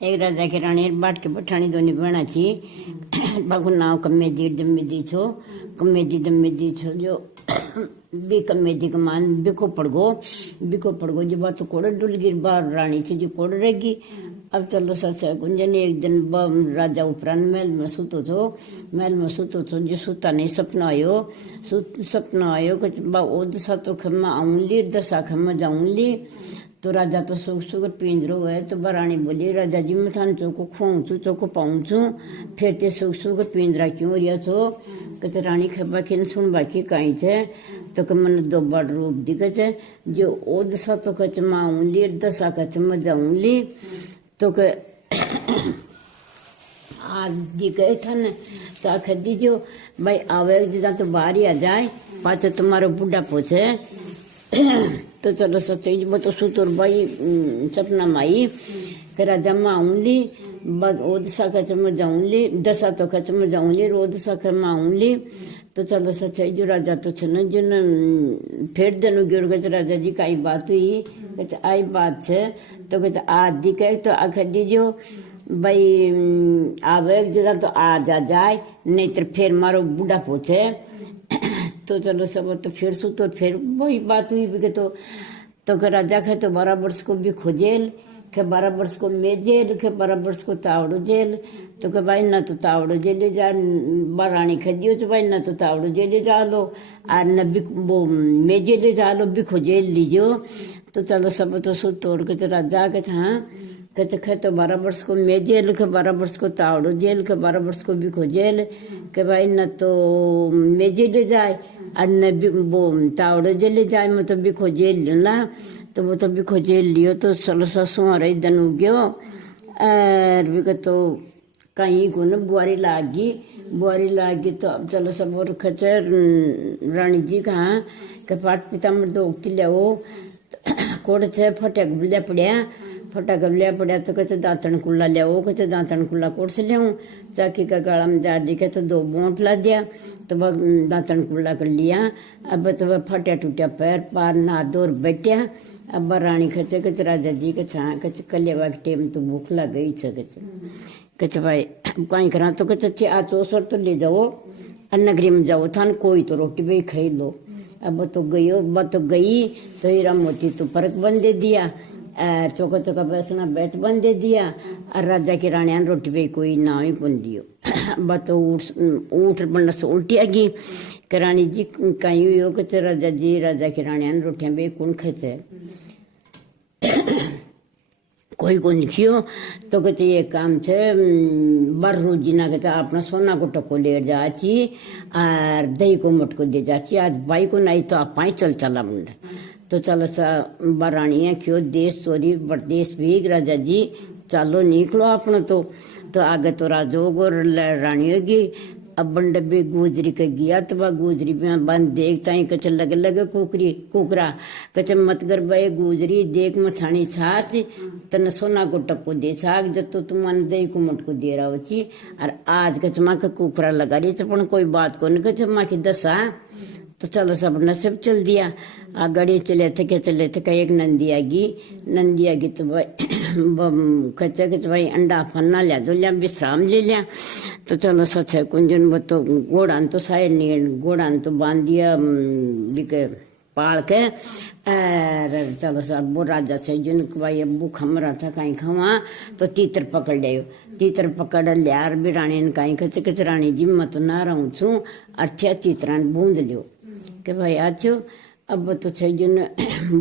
एक राजा की रानी बाट के पठानी दोनी बना छी बागु नाव कमेदी दमेदी छो कमेदी छो जो बी कमेदी कमान बिको पड़गो जो बात कोड़ डुल गिर बार रानी छी जो कोड़ रहेगी। अब चलो सच है गुंजन एक दिन राजा उपरांत महल में सुतो छो जो सुता नहीं सपना आयो कुछ बा ओद सा तो खम्मा आऊंली दशा खम्मा जाऊंली। तो राजा तो सुख पिंजरो है तो बरानी बोली राजा जी मैं थान चौको खोंचू चौको पाऊंचू फिर ते सुख पिंजरा क्यों रिया छो कहते रानी खबा खिन सुन बाकी कहीं छे तो कि मन दो बड़ रूप दिखे छे जो ओद सा तो कच माऊंली दशा कच मैं जाऊंली तो के आज दिखे था न तो आख दीजियो भाई आवे जिदा तो बाहर ही आ जाए पाचे तुम्हारा बुढ़ा पूछे तो चलो सच्चाई वो तो सुतुर भाई सपना माई कि राजा माऊंली ओद सा कच में जाऊंली दशा तो कच में जाऊंली रोद सा क माऊंली। तो चलो सच्चाई जो राजा तो छन जो न फिर दिन गिर गए राजा जी का बात हुई कहते आई बात है तो कहते आज दी कहे तो आख दीजियो भाई आवे जरा तो आ जाए नहीं तो फिर मारो बूढ़ा पूछे। तो चलो सब तो फिर सु तो फिर वही बात हुई भी तो राजा खे तो 12 वर्ष को भी खोजेल के 12 वर्ष को मैं जेल के 12 वर्ष को तावड़ो जेल तो के भाई ना तो तावड़ो जेल जा रानी खजियो तो भाई ना तो तावड़ो जेल जा लो और न भी वो मैं जेल जा लो भी खोजेल लीजियो। तो चलो सब तो सु तोड़ के तो राजा के हाँ कहते खे तो 12 वर्ष को मैं जेल के 12 वर्ष को तावड़ो जेल के 12 वर्ष को भी खोजेल के भाई न तो मैं जेल जाए और न भी वो तावड़ो जेल जाए मैं तो भी खोजेल ला तो वो तो भी खोजेल लियो। तो चलो ससु रही दिन हो गयो और भी तो कहीं को न बुआरी लागी तो अब चलो सब और खचर रानी जी कहाँ के पाठ पिताम्बर दो उगती ले वो कोड़ छे फटा गबलिया पड़ा तो कहते दांतन कुल्ला ले वो कहते दांतन कुल्ला कोड़ से ले चाकी का गाड़ा में जार दिखे तो 2 बोंट ला दिया तो वह दांतन कुल्ला कर लिया। अब तो वह फटा टूटा पैर पार ना दूर बैठा। अब रानी खचे कच राजा जी के छा कच कलेवा के टेम तो भूख लग गई छे कच भाई कहीं करा तो कच आ चौसर तो ले जाओ नगरी में जाओ थान कोई तो रोटी भी खाई लो। अब तो गई तो हीरा मोती तो परक बन दे दिया और चौका बैसना बैठ बन दे दिया और राजा की रानी ने रोटी भी कोई ना ही बन दियो। बत ऊँट बनना से उल्टी आ गई कि रानी जी कहीं हो कच राजा की रानी ने रोटियां भी कौन खेचे कोई को लिखियो तो कहते ये काम छे बर रोजी ना कहते अपना सोना को टको ले जाची और दही को मटको दे जाची आज भाई को नहीं तो आप चल चला मुंडा। तो चलो सा बरानी है क्यों देश चोरी परदेश भीग राजा जी चलो निकलो अपना तो आगे तो राजोग और रानी होगी। अब डब्बे गुजरी के गया तो वह गुजरी में बंद देखता ही कच लगे कुकरा कच मत कर भाई गुजरी देख मथानी छाछ तन सोना को टक्को दे छाक जब तो तुम दही को मटको दे रहा होची और आज कच माँ का कुकरा लगा रही चपन कोई बात को नहीं कच माँ की दशा। तो चलो सब नशब चल दिया गाड़ी चले थे एक नंदी आगी तो भाई कच्चा कच भाई अंडा फन्ना लिया विश्राम ले लिया। तो चलो सच है कुंजन वो तो घोड़ान तो शायद नहीं घोड़ान तो बांध दिया बिके पाल के और चलो सर वो राजा से जिन भाई अबू खम रहा था कहीं खमा तो तीतर पकड़ लिया भी रानी ने कहीं कच रानी जी मत ना रहूँ छू अर्थ्या तीतरान बूंद लियो कि भाई आचो अब तो जिन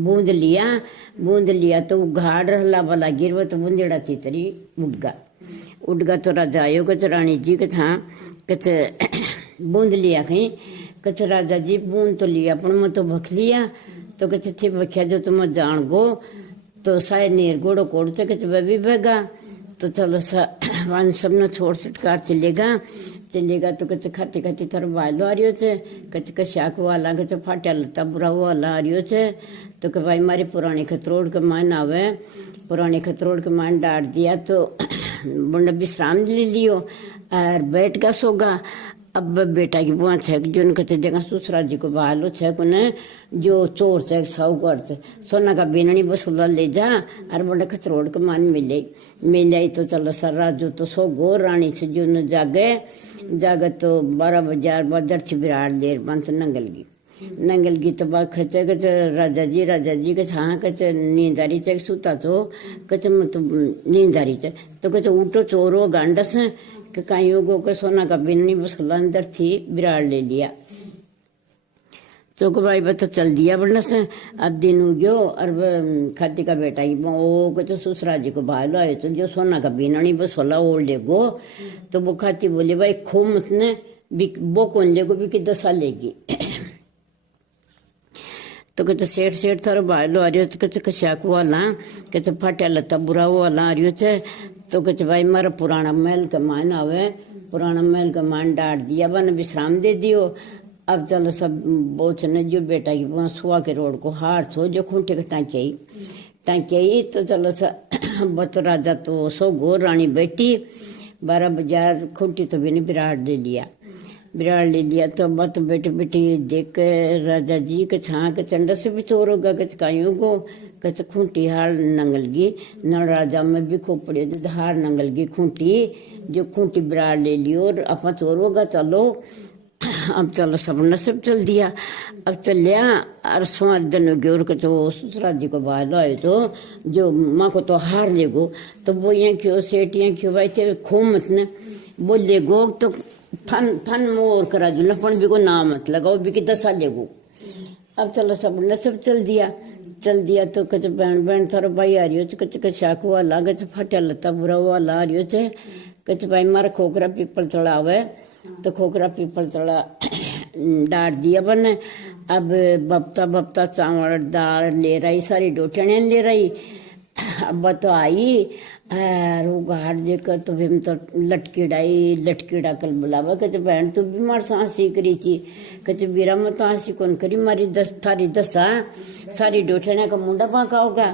बूंद लिया तो घाड़ रहला वाला गिरवा तो बूंदेड़ा तीतरी उठ गा तो राजा आयो कच रानी जी के था कच बूंद लिया कहीं कच राजा जी बूंद तो लिया अपन में तो भख लिया तो कच थे भख्या जो तुम जान गो तो शायद नेर घोड़ो कोड़ से कच भी भगा। तो चलो वन सब न छोड़ सटकार चलेगा तो कच खाते थर वालो आ रही छे कच कशाक वाला कच फाटा लता बुरा वाला आ रही छे तो कि भाई मारे पुराने खतरोड़ के मान आवे पुराने खतरोड़ के मान डांट दिया तो बंड विश्राम ले लियो और बैठ का सोगा अब बेटा की बुआ छे जो उनके जगह ससुरा जी को बहालो छे कोने जो चोर छे साहूकार छे सोना का बेननी बसूला ले जा और बड़े खतरोड़ के मान मिल आई तो चलो सर राजू तो सो गो रानी से जो न जागे तो 12 बजे बदर छी बिराड़ लेर बंस नंगल गी तो बात खचे कचे राजा जी के हाँ कचे नींदारी चे सूता चो कचे मतलब नींदारी चे तो कचे उठो चोरो गांडस कि कहीं गो के सोना का बिन्नी बसला अंदर थी बिराड़ ले लिया चौक भाई तो चल दिया बढ़ना से अब दिन उगो और खाती का बेटा ही वो कचे ससुरा जी को भालो आए तो जो सोना का बिन्नी बसला ओढ़ ले गो तो वो खाती बोले भाई खो मत ने वो कौन लेगो भी कि 10 साल लेगी तो कहते सेठ थारो भालो आ रही तो कहते कशाकू वाला कहते फाटिया लता बुरा वाला आ रही है तो कहते भाई मारा पुराना महल का मान आवे पुराना महल का मान डांट दिया बन विश्राम दे दियो अब चलो सब बोच ने जो बेटा की वहाँ सुहा के रोड को हार छो जो खूंटे के टाँके आई तो चलो सा बत राजा तो सो गो रानी बेटी 12 बजे खूंटी तो भी नहीं बिराड़ ले लिया तो बत बेटे बेटी देख के राजा जी के छा के चंडा से भी चोर होगा कच कायों को कच खूंटी हार नंगलगी न राजा में भी खोपड़े हार नंगलगी खूंटी जो खूंटी बिराड़ ले लियो और अपना चोर होगा चलो अब चलो सब नसीब चल दिया अब चल लिया और सुमार दिन हो गया और कचो ससुरा जी को बाहर लाए तो जो माँ को तो हार ले गो तो वो यहाँ क्यों सेठ यहाँ क्यों भाई थे खो मत ने बोले गो तो थन मोर करा जो लपन भी को नाम मत लगाओ भी कि 10 साल लेगो अब चलो सब नसीब चल दिया तो कच बहन थारो भाई आ रही हो कच शाकू वाला कच फटिया लता बुरा वाला आ रही हो कच भाई मारा खोखरा पीपल चढ़ावे तो खोखरा पीपल चढ़ा डांट दिया बन अब बपता चावल दाल ले रही सारी डोटने ले रही अब तो आई और वो घाट देखकर तो भी तो लटकी डाकल बुलावा कहते बहन तू भी मार हंसी करी थी कहते बीरा मैं तो हंसी कौन करी मारी थारी दसा सारी डोटने का मुंडा पाका होगा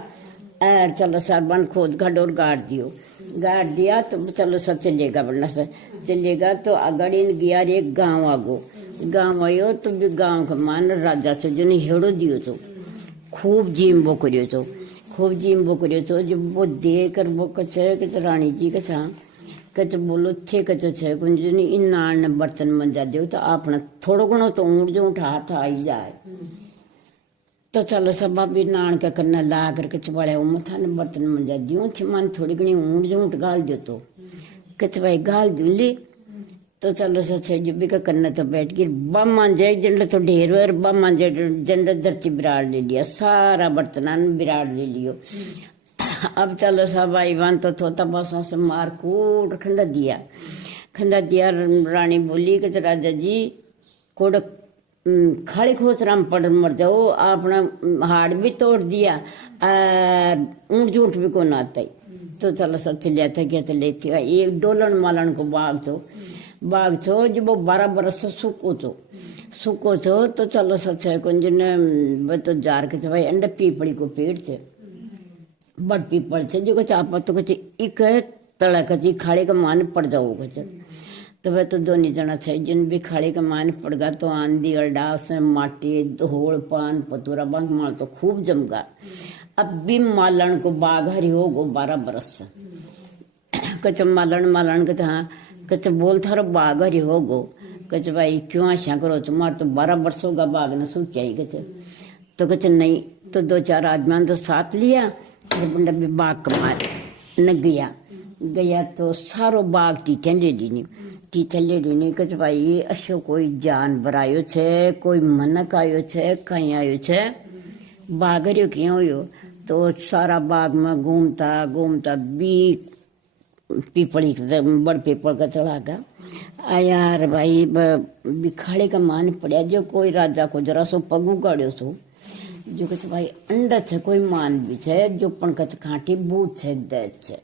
और चलो सर बन खोद घाट और गाड़ दिया तो चलो सब चलेगा बढ़ना से चलेगा तो अगाड़ी गया एक गाँव आयो तो भी गाँव का मान राजा से जो ने हेड़ो दियो तो खूब जिम्बो करियो तो जब वो देख कर वो कचे कहते रानी जी कचा कहते बोलो थे कचे छे कुंज इन नान बर्तन मंजा दो तो आपने थोड़ो घणो तो ऊँट जो उठा हाथ आई जाए तो चलो सब भी नान का करना ला करके चबाड़े मथा ने बर्तन मंजा दियो थे मन थोड़ी घनी ऊँट गाल दो तो कहते भाई गाल दूली तो चलो सच्चे जो भी का करना तो बैठ गई बम मांझे जंड तो ढेर और बम मांझे जंड धरती बिराड़ ले लिया सारा बर्तनान बिराड़ ले लियो अब चलो सब आई वन तो थोता बसा से मार कूट खंदा दिया रानी बोली कि राजा जी कोड़ खाली खोच राम पड़ मर जाओ आपने हाड़ भी तोड़ दिया ऊँट जूट भी कौन आता ही तो चलो सब चलिया था क्या चले थी एक डोलन मालन को बाग छो जो वो 12 बरस से सूको छो तो चलो सच है कुंज ने तो जार के भाई अंडा पीपड़ी को पेड़ छे बड़ पीपड़ छे जो कच आप तो कच एक तड़ा कच खाड़े का मान पड़ जाओ कच तो वह तो दोनों जना छे जिन भी खाड़े का मान पड़गा तो आंधी अड्डा से माटी धोड़ पान पतूरा बांग माल तो खूब जमगा अब भी मालन को बाघ हरी हो गो 12 बरस से कच मालन कच हाँ कच बोल थारो बाघ हरी हो गो कच भाई क्यों आशा करो तुम्हार तो 12 वर्षों का बाघ न सूख आई कच तो कच नहीं तो 2-4 आदमी तो साथ लिया और बंदा भी बाघ कमा न गया तो सारो बाघ टीचन ले ली कच भाई अशो कोई जानवर आयो छे कोई मनक आयो छे कहीं आयो छे बाघ हरियो क्यों हो तो सारा बाग में घूमता भी पीपड़ी बड़ पीपल का चढ़ा गया यार भाई बिखाड़े का मान पड़ा जो कोई राजा को जरा सो पगू गाड़ो सो जो कच भाई अंडा छे कोई मान भी छे जो पण कच खाटी बूथ छे दे छे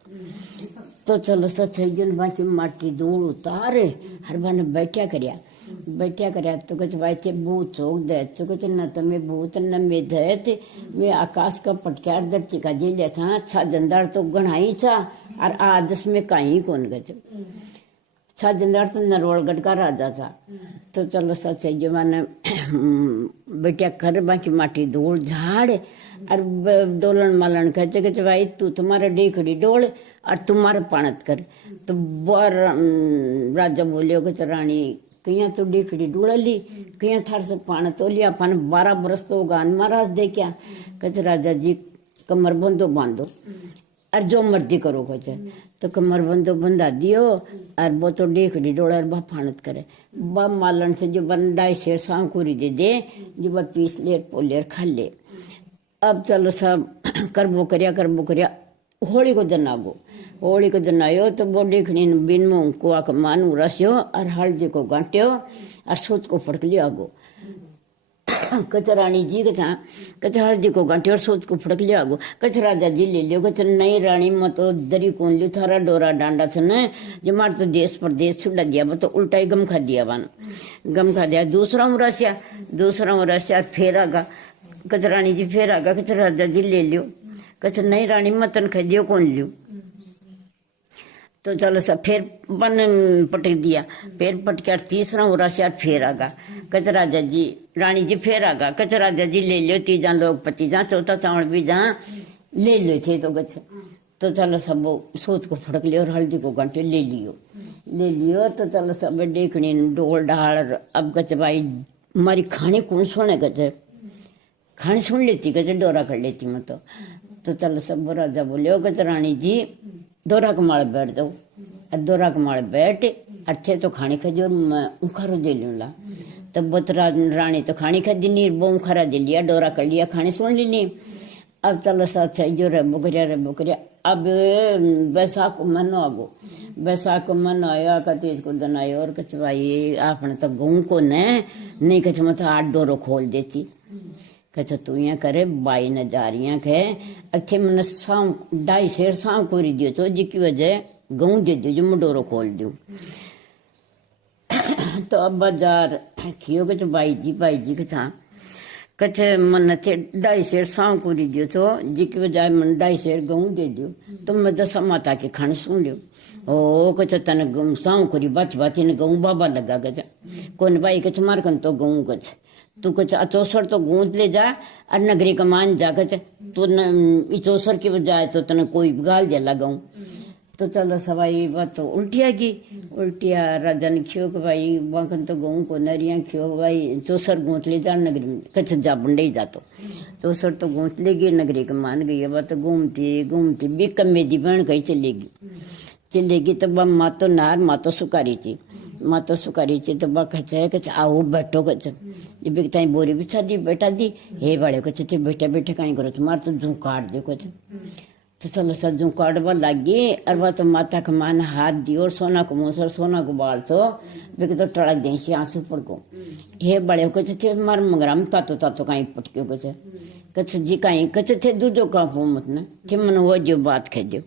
तो चलो सच है जन बाकी माटी धूल उतारे हर बाने बैठा करया तो कच भाई थे भूत चौक दे तो कच न तो मैं भूत न मैं दे मैं आकाश का पटक्यार धरती का जी था अच्छा जंदार तो गणाई छा और आज में कहीं कौन गज साजनदार तो नरवलगढ़ का राजा था। तो चलो सच है जो मैंने बेटिया कर बाकी माटी धूल झाड़ और डोलन मालन कहते कि भाई तू तुम्हारा डेखड़ी डोल और तुम्हारा पाणत कर। तो बार राजा बोलियो कि रानी कहीं तो डेखड़ी डोल ली कहीं थार से पाणत तो लिया अपन 12 बरस तो गान महाराज दे क्या कहते राजा जी कमर बंदो बांधो और जो मर्जी करो कचे। तो कमर बंदो बंधा दियो और वो तो डेखड़ी डोल और बा फानत करे बा मालन से जो बन 2.5 सांकुरी दे जो बा पीस लेर पोलेर खा ले। अब चलो सब करबो करिया होली को दिन आगो होली को दिन आयो तो वो देखनी बिन मुँह को आक मानू रस्यो और हल्दी को गांट्यो और सूत को फड़क लिया आगो। कचरानी जी कच हल्दी को गांट्यो और सूत को फड़क लिया आगो। कच राजा जी ले लियो कच नहीं रानी मत तो दरी कौन लियो थारा डोरा डांडा छ न जो मार तो देश प्रदेश छुड़ा दिया वो तो उल्टा ही गम खा दिया वन गम खा दिया। दूसरा रसिया फिर आगा कचरानी जी फिर आगा कच राजा जी ले लियो कच नहीं रानी मतन खा दियो कौन लियो। तो चलो सब फिर बन पटक दिया फिर पटकर तीसरा हो रहा फिर आगा कच राजा जी रानी जी फिर आगा कच राजा जी ले लियो तीजा लोग 25 चौथा चावल भी जहाँ ले लो थे तो कच। तो चलो सब सूत को फड़क लियो और हल्दी को घंटे ले लियो। तो चलो सब देखनी डोल डाल अब कच भाई हमारी खानी कौन सुने कच खानी सुन लेती कच डोरा कर लेती मैं तो चलो सब राजा बोले कच रानी जी दोरा कमाल बैठ जाओ और दोरा कमाल बैठ अच्छे तो खाने खा मैं उखारो दे लूँगा। तब बतरा रानी तो खानी खा दी वो उखारा दे लिया डोरा कर लिया खाने सुन ली। अब चलो साथ जो रेबो करिया अब बैसाख को मनो आगो बैसाख को मन आया का तेज को दिन आयो और कच भाई आपने तो गऊ को नहीं कच मत 8 डोरो खोल देती कच तू यहाँ करे 22 न जा रही खे अच्छे मैंने 2.5 सांव कोरी दियो तो जी की वजह गऊ दे दियो जो मैं डोरो खोल दूँ। तो अब बाजार खियो कच भाई जी कचा कच मन थे 2.5 सांव कोरी दियो तो जी की वजह मन 2.5 गऊ दे दियो। तो मैं दसा माता के खाने सुन लियो ओ कच तन सांव कोरी बात ने गऊ बाबा लगा कच कौन भाई कच मार कन तो गऊ कच तू कच चौसर तो गूंद ले जा और नगरी कमान जा कच तो चौसर की बजाय तो तने कोई गाल दे लगाऊं। तो चलो सवाई बात तो उल्टिया राजा ने खियो कि भाई वहाँ तो गऊ को नरिया खियो भाई चौसर गूंथ ले जा नगरी में कच जा बुंडे ही जा तो चौसर तो गूंथ लेगी नगरी कमान गई बात घूमती भी कमे दी बहन कहीं चलेगी तो बा मातो नार मातो सुकारी थी तो बा कच आओ बैठो कच ये बिकता बोरी बिछा दी बैठा दी हे बड़े कच थे बैठे कहीं करो तुम्हार तो जू काट दो कच। तो चलो सर जू काटवा लगी और वह तो माता का मान हाथ दी और सोना को मुँह सोना को बाल तो बिक तो टड़क दे आंसू पड़ को हे बड़े कच थे मार मगराम तातो कहीं पटक्यो कच जी कहीं कच थे दूजो का मत न थे मन वो जो बात कह दो।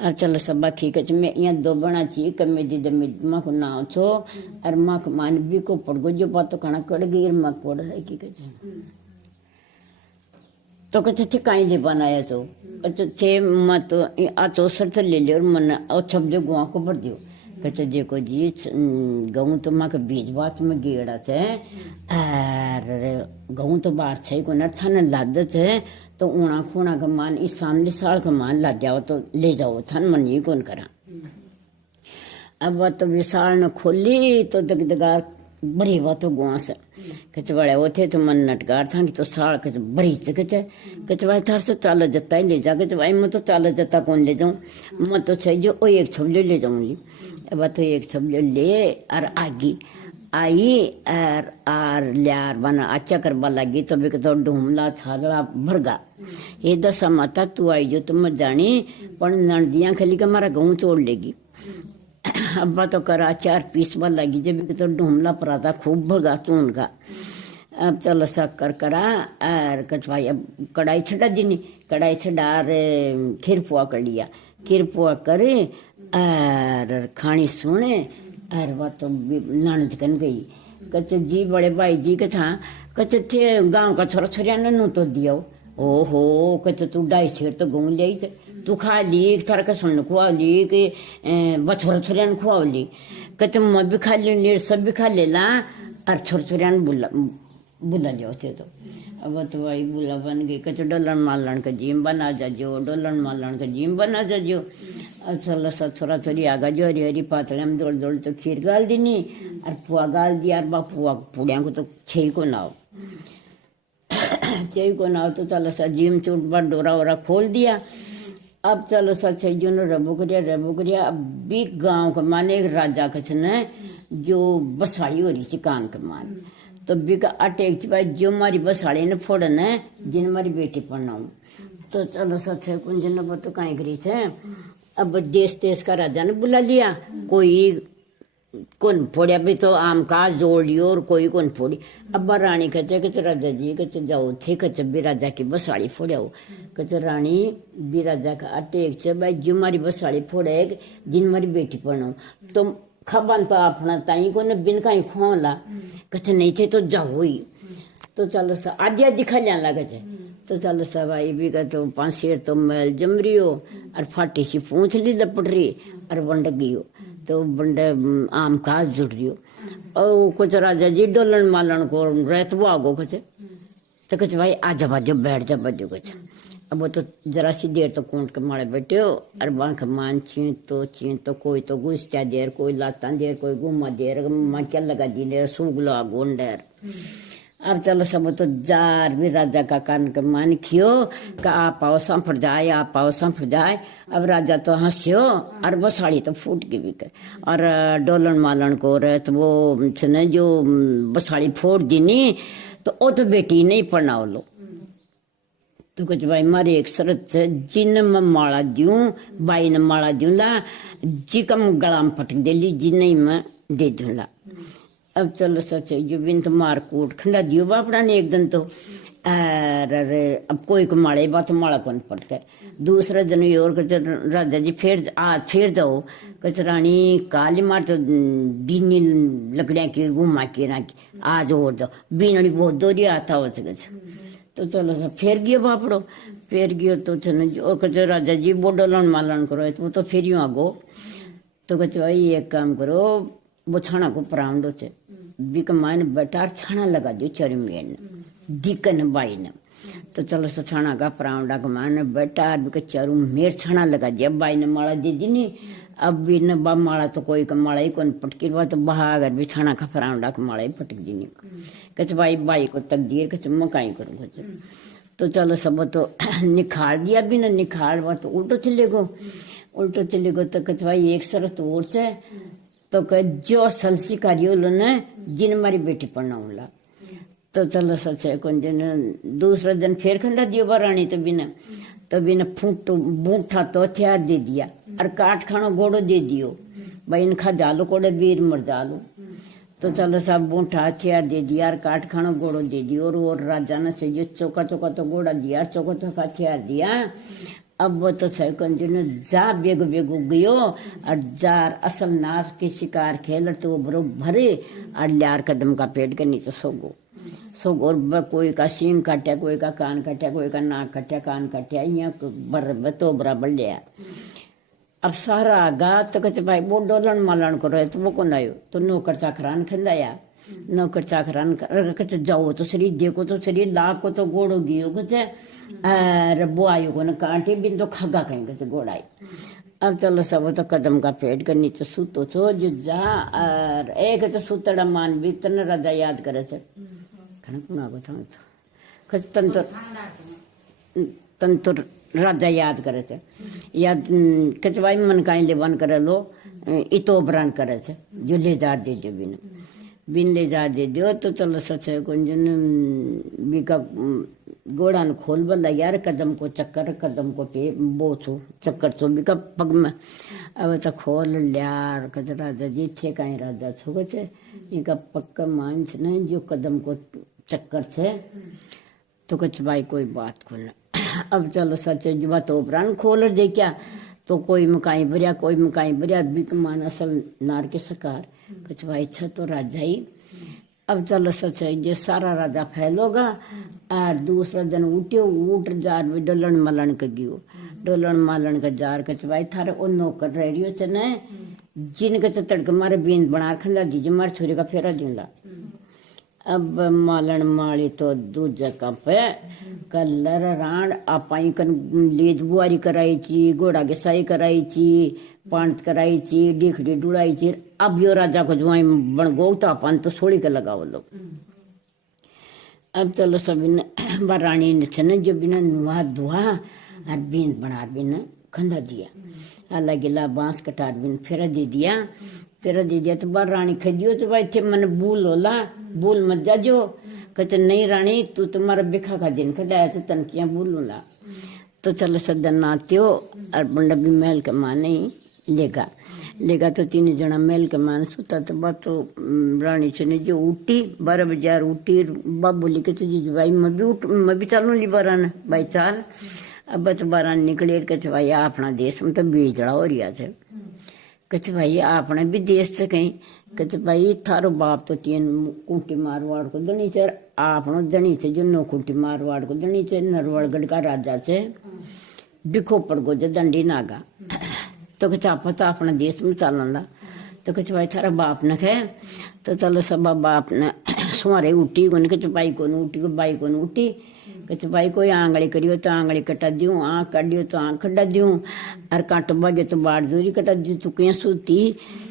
अब चलो सब बाकी कच मैं यहाँ 2 बना चाहिए कमे दी दमी माँ को नाव छो और माँ को मान भी को पड़ गो जो बात तो खाना कड़ गई माँ पड़ रही की कच तो कच थे कहीं ले बनाया तो कच थे माँ तो आ चौसर तो ले लियो और मन और सब जो गुआ को भर दियो कच देखो जी गऊ तो माँ के बीज बात में गेड़ा थे और गऊ तो बाहर छे को नर थाने लादत है तो ऊना खूना का मान इस सामने साल का मान ला जाओ तो ले जाओ थान मन ये कौन करा। अब वह तो विशाल न खोली तो दगदगार बड़ी वह तो गुआ से कच बड़े वो थे तो मन नटगार था कि तो साल कच बड़ी कच भाई थार से चाल जत्ता ही ले जा कच भाई मैं तो चाल जत्ता कौन ले जाऊँ मैं तो सही जो एक छबले ले जाऊँगी। अब तो एक छबले ले और आगी आई और लियार बना अच्छा करवा लगी तो भी तो ढूमला छादड़ा भरगा ये दशा माता तू आई जो तुम मत जानी पर नंदियाँ खली का हमारा गहूँ छोड़ लेगी। अब्बा तो करा 4 पीसवा लगी जब तो ढूमला पराता खूब भरगा चून का। अब चलो शक्कर करा और कच भाई अब कढ़ाई छड़ा जिनी कढ़ाई छड़ा खीर पुआ कर लिया खीर पुआ करे और खानी सुने और वह तो नानद कन गई कच जी बड़े भाई जी के था कच थे गांव का छोरा छोरिया ने तो दियो ओहो कच तू 2.5 तो गऊ ले तू खा ली थारा कसम खुआ ली कि बछोरा छोरिया खुआ ली कच मैं भी खा ली सब भी खा लेला और छोर छोरिया बुला लिया थे तो अब तो भाई बुला बन गई कच डोलन मालन का जिम बना जाजो डोलन मालन का जिम बना जाजो अच्छा लसा छोरा छोरी आगा जो हरी हरी पातले हम दौड़ दौड़ तो खीर गाल दीनी और पुआ गाल दिया और बा पुआ पुड़िया को तो छे को नाव छे को नाव तो चलो सा जिम चूट पर डोरा वोरा खोल दिया अब चलो सा छो ने रबो करिया अब भी गाँव का माने एक राजा कछ ने जो बसाई हो रही थी कान के मान तो बिका अटैक भाई जो मारी बसाड़ी ने फोड़न है जिन मारी बेटी पढ़ना तो चलो सच कुंज ने तो कहीं करी थे अब देश देश का राजा ने बुला लिया कोई कौन फोड़िया भी तो आम का जोड़ लियो और कोई कौन फोड़ी अब रानी कचे कच राजा जी कच जाओ थे कच भी राजा की बसाड़ी फोड़िया कच रानी भी राजा का अटैक से भाई जो मारी बसाड़ी फोड़े जिन मारी बेटी पढ़ना तो खबन तो अपना ताई को ने बिन कहीं खोला कच नहीं थे तो जाओ ही तो चलो सा आधी आधी खा लिया लगे थे तो चलो सा भाई भी का तो 5 शेर तो मैल जम रही हो और फाटी सी पूछ ली लपट रही और बंड गई हो तो बंड आम का जुड़ रही हो और कुछ राजा जी डोलन मालन को रहत वो आगो कुछ तो कुछ भाई आजा बाजो बैठ जा बाजो कुछ अब वो तो जरा सी देर तो कूट के मारे बैठे हो और बांख मान चीन तो कोई तो गुस्सा देर कोई लाता देर कोई गुमा देर माँ क्या लगा दी देर सूगला गोंडेर अब चलो सब तो जार भी राजा का कान के मान खियो का आप आओ संफर जाए अब राजा तो हंसियो और बसाड़ी तो फूट गई भी और डोलन मालन को रहे तो वो ने जो बसाड़ी फोड़ दी नी तो वो तो बेटी नहीं पढ़ना लो तो कुछ भाई मारे एक शरत से जिन में माला दूं बाई ने माला दूं ला जी कम गला में पटक दे ली जी नहीं मैं दे दूं ला अब चलो सच जो बिन तो मार कूट खंडा दियो बापड़ा ने एक दिन तो अरे अब कोई को माले बात माला कौन पटके दूसरा दिन और कच राजा जी फिर जाओ कच रानी काली मार तो दीनी लकड़ियाँ की घुमा के ना की आज और जाओ बीनड़ी बहुत दूरी आता हो सके तो चलो सब फिर गयो बापड़ो फिर गयो तो चलो जो कच राजा जी वो डोलन मालन करो वो तो फिर यूँ आगो तो कच भाई एक काम करो वो छाना को परांडो से बिक मायने बटार छाना लगा दियो चरमेड़ ने दिकन बाई ने तो चलो सो छाना का परांडा को मायने बटार बिक चरु मेर छाना लगा दिया बाई ने माला दे दी नी अब भी न बा माला तो कोई का माला ही कौन पटकी बा तो बहागर भी छाना का परांडा को माला ही पटक दी नी कच बाई को तकदीर कच मकाई करूँ कच तो चलो सब तो निखार दिया भी न निखार बा तो उल्टो चले गो तो कच भाई एक शरत और से तो कह जो सलसी कार्यो लो ने जिन मारी बेटी पढ़ना होला तो चलो सच है कौन दिन दूसरा दिन फिर खंदा दियो बरानी तो बिना फूट बूठा तो हथियार दे दिया और काट खानो घोड़ो दे दियो भाई इन खा जालो कोड़े वीर मर जालो तो चलो सब बूठा हथियार दे दिया और काट खानो घोड़ो दे दियो और राजा ने चाहिए चौका तो घोड़ा दिया चौका हथियार दिया अब वो तो छे ने जा बेगो गयो और जार असल नाच के शिकार खेल तो वो भरे और लियार कदम का पेट के नीचे सोगो और कोई का सींग काटा कोई का कान काटा कोई का नाक काटा कान काटा यहाँ तो बराबर लिया अब सारा गा तो कच भाई वो डोलन मालन को रहे तो वो कौन आयो तो नौकर चाकरान खंदाया नौकर चाकरान कच जाओ तो शरीर देखो तो शरीर लाख को तो घोड़ो गियो कच रबो आयो को न कांटे बिन तो खगा कहीं कच घोड़ाई अब चलो सब तो कदम का पेट के नीचे सूतो छो जो जा और एक तो सूतड़ा मान भी तन राजा याद करे छे खाना पुना को था कच तंत्र राजा याद करे छे याद कचवाई मन काई लेवन करे लो इतो बरान करे छे जो ले जार दे दो बिन ले जार दे दो तो चलो सच है कुंजन बिका गोड़ा न खोल बल्ला यार कदम को चक्कर कदम को पे बोछो चक्कर तो बिका पग में अब तो खोल लियार कच राजा जी थे काई राजा छो छे इनका पक्का मान छे नहीं जो कदम को चक्कर छे तो कच भाई कोई बात को ना अब चलो सच जुबा तो उपरान खोल दे क्या तो कोई मकाई बरिया बिक मान असल नार के सकार कुछ भाई अच्छा तो राजा ही अब चलो सच है जो सारा राजा फैलोगा और दूसरा दिन उठ्यो उठ जार भी डलन मलन के गियो डोलन मालन का जार कच भाई थारे ओ नौकर रह रियो च न जिनके च तड़के मारे बीन बना खंदा दीजिए मारे छोरे का फेरा दूंगा। अब मालन माली तो दूजा कप कलर राण आपाई कन लेज बुआरी कराई ची घोड़ा के साई कराई ची पांत कराई ची डीखड़ी डुड़ाई ची। अब यो राजा को जुआई बन गो तो अपन तो सोड़ी के लगाओ लोग। अब चलो सब रानी ने छन जो बिना नुआ दुआ और बीन बना बिन खंदा दिया अल्लाह गिला बांस कटार बिन फेरा दे दिया तो बार रानी खदियो तो भाई थे मन भूल होला भूल मत जाजो कहते नहीं रानी तू तुम्हारा बिखा का जिन खदाया तो तनकिया भूलूला। तो चलो सदन नात्यो और बंडा भी महल के मान नहीं लेगा तो 3 जना महल के मान सुता तो बात तो रानी से ने जो उठी 12 बजे उठी बाबू बोली के तुझे भाई मैं भी चालू ली बारान भाई चाल। अब तो बारान निकले कच भाई अपना देश में तो बेजड़ा हो रहा है कच भाई अपने भी देश से कहीं कच भाई थारो बाप तो 3 कुंटी मारवाड़ को दनी चर आपनो दनी से जो 9 कुंटी मारवाड़ को दनी से नरवड़गढ़ का राजा से बिखो पड़ गो जो दंडी नागा तो कुछ पता अपना देश में चलना तो कुछ भाई थारा बाप न खे तो चलो सब बाप ने सुमारे उठी को कुछ भाई को उठी को बाई को उठी कुछ भाई कोई आंगड़ी करियो तो आंगड़ी कटा दूँ आँख काटियो तो आँख कटा दूँ और काटो बागे तो बाढ़ दूरी कटा दूँ तू कहीं सूती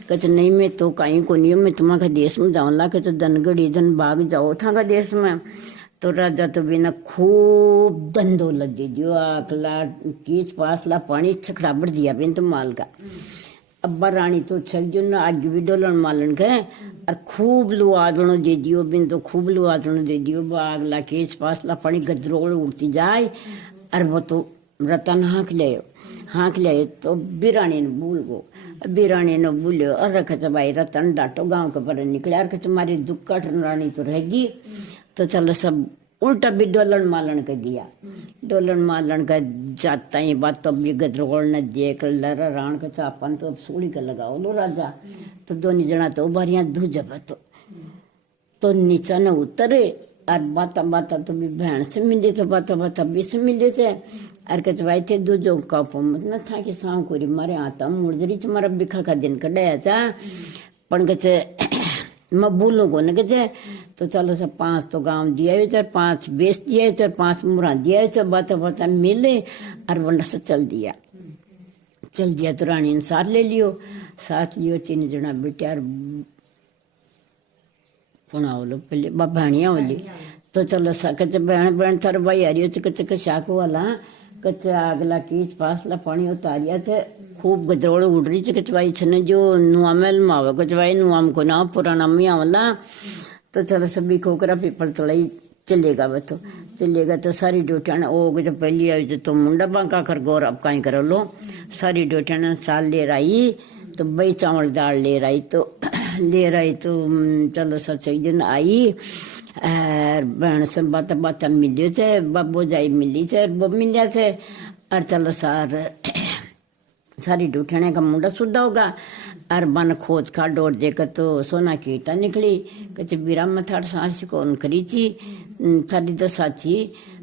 कच नहीं मैं तो कहीं को नहीं मैं तुम्हारे देश में जाऊँ ला कच धनगढ़ी धन भाग जाओ था का देश में। तो राजा तो बिना खूब धंधो लग दियो आकला कीच पासला पानी छकड़ा बढ़ दिया बिन तो माल का। अब्बा रानी तो चल जो न आज भी डोलन मालन के और खूब लुआदणो दे दियो बिन तो खूब लुआदणो दे दियो बागला कीच पासला पानी गजरोड़ उड़ती जाए और वो तो रतन हाँक ले तो बिरानी ने भूल गो बिरानी ने भूलो और रखा भाई रतन डाटो गाँव के पर निकले और कच मारी दुक्कट रानी तो रहेगी। तो चलो सब उल्टा भी डोलन मालन का दिया डोलन मालन का जाता ही बात तो भी गदरोड़ न देख लर राण का चापन तो अब सूड़ी का लगाओ लो राजा। तो दोनों जना तो बारियां धू जब तो नीचा न उतरे और बाता तो भी बहन से मिले तो बाता भी से मिले से और कच भाई थे दो जो कपो मत न था कि शाम को मारे आता मुर्दरी तुम्हारा बिखा का दिन कटाया था पण कचे मैं बोलूँ को न कचे। तो चलो सब 5 तो गांव दिया है 5 बेच दिया है 5 मुरा दिया है बाता मिले और वंडा से चल दिया तो रानी ने साथ लियो 3 जना बेटा पुनाओ लो पहले भाणिया वाली। तो चलो कच बहन थार भाई आ रही हो कच शाक वाला कच अगला कीच पासला पानी उतारिया थे खूब गदरोड़ उड़ रही थे कच भाई छने जो नुआमेल मावे कच भाई नुआम को ना पुराना मिया वाला। तो चलो सभी खोकरा पीपल तोड़ाई चलेगा तो सारी ड्यूटियाँ ओ जब पहली आई तो मुंडा बांका कर गौर अब कहीं करो लो सारी ड्यूटियाँ साल ले रही तो भाई चावल दाल ले रही तो चलो सच दिन आई बहन से बात मिली थे बाबू जाई मिली थे वो मिलिया थे और चलो सारी ड्यूटियाँ का मुंडा सुधा होगा और बन खोद खा डोर देकर तो सोना की ईटा निकली कच बीरा में थाड़ सांस को करी थी थारी तो साची।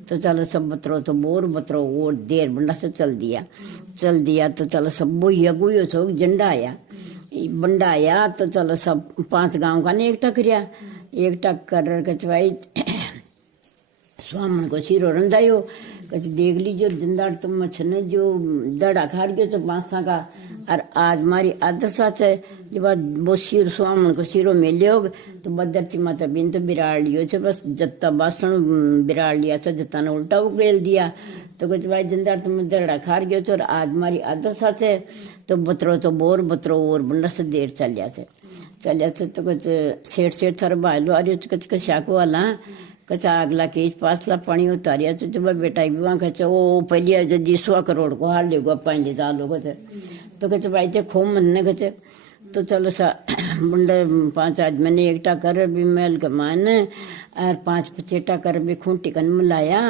तो चलो सब बतरो वो देर बंडा से चल दिया तो चलो सब वो यगुयो छो झंडा बंडा आया तो चलो सब 5 गांव का ने एकटा कर कचवाई स्वामन को सिरो रंधायो कच देख लीजिए जिंदाड़ तुम मछने जो दड़ा खा रही तो बांसा का और आज मारी आदत साच है जब वो सिर स्वामन को सिरो मिलो तो बदरती माता बिन तो बिराड़ लियो छे बस जत्ता बासण बिराड़ लिया था जत्ता ने उल्टा उगेल दिया। तो कुछ भाई जिंदाड़ तुम दड़ा खा रही और आज मारी आदत साच है तो बतरो और बंडा से देर चलिया थे तो कुछ सेठ थार भाईलो आ रही कच शाको वाला कचा अगला के पासला पानी उतारिया तो जब बेटा भी वहाँ कचा वो पहले जब 100 करोड़ को हार लेगा 5 साल थे तो कचे भाई थे खूब मनने कचे। तो चलो सा बुंडे 5 आदमी ने एकटा कर भी महल के मान और 5 पचेटा कर भी खूंटी कन मिलाया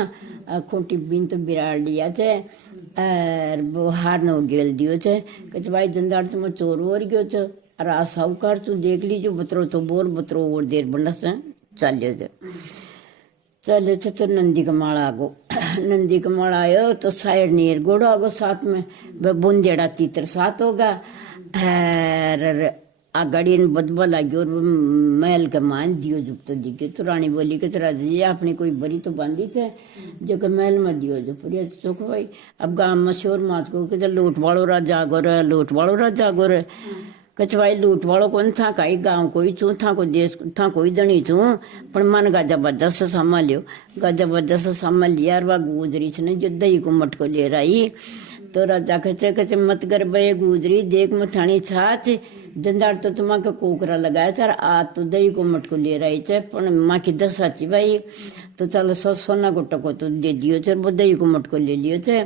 और खूंटी बिन तो बिराड़ लिया थे और वो हार न गेल दियो थे कचे भाई जंदाड़ तुम चोर और गयो थे और आ साहूकार तू देख लीजिए बतरो और देर बंडा से चलियो थे। चले तो नंदी का माड़ा आगो नंदी का माड़ा आयो तो साइड नीर गोड़ो आगो साथ में वह बुंदेड़ा तीतर साथ होगा आ गाड़ी ने बदबा लगी और महल का मान दियो जुप तो दिखे तो रानी बोली कि राजा जी आपने कोई बड़ी तो बांधी थे जो कि महल में दियो जो फिर चुक भाई अब गाँव में शोर मात को कि लूट वालो राजा गोर लूट वालो राजा गोर कचवाई लूट वालों कौन था कई गांव कोई चू था को देश था कोई दणी चू पर मन गाजा बजा से संभालियो गाजा बजा से संभाल लिया वा गुजरी ने जो दही को मटको ले रही तो राजा कचे कचे मत कर बे गुजरी देख मथानी छाछ जंदार तो तुम्हां का कोकरा लगाया था आ तो दही को मटको ले रही थे पर माँ की दस साची भाई तो चलो सोना को टको तो दे दियो चे वो दही को मटको ले लियो चे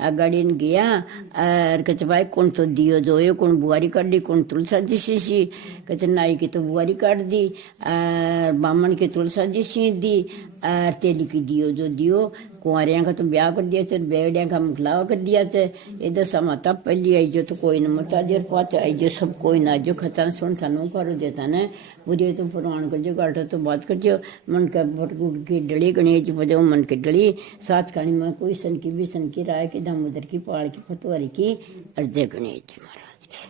आ गाड़ी ने गया और कचे भाई कौन तो दियो जो ये कौन बुआरी काट दी कौन तुलसा जी सी कचे नाई की तो बुआरी काट दी और बामन की तुलसा जी सी दी और तेली की दियो जो दियो कुंवरिया का तो ब्याह कर दिया चे बेड़िया का मुखलावा कर दिया चे इधर समाता पहली आई जो तो कोई न मचा देर पाच आई जो सब कोई ना जो खता सुन थानू करो देता ने बुरी तो पुराण कर जो गाठो तो बात कर जो मन का भटकुट की डली गणेश बजाओ मन की डली सात खानी में कोई सन की भी सन की राय की दामोदर की पहाड़ की फतवारी की अर्जय गणेश जी महाराज की।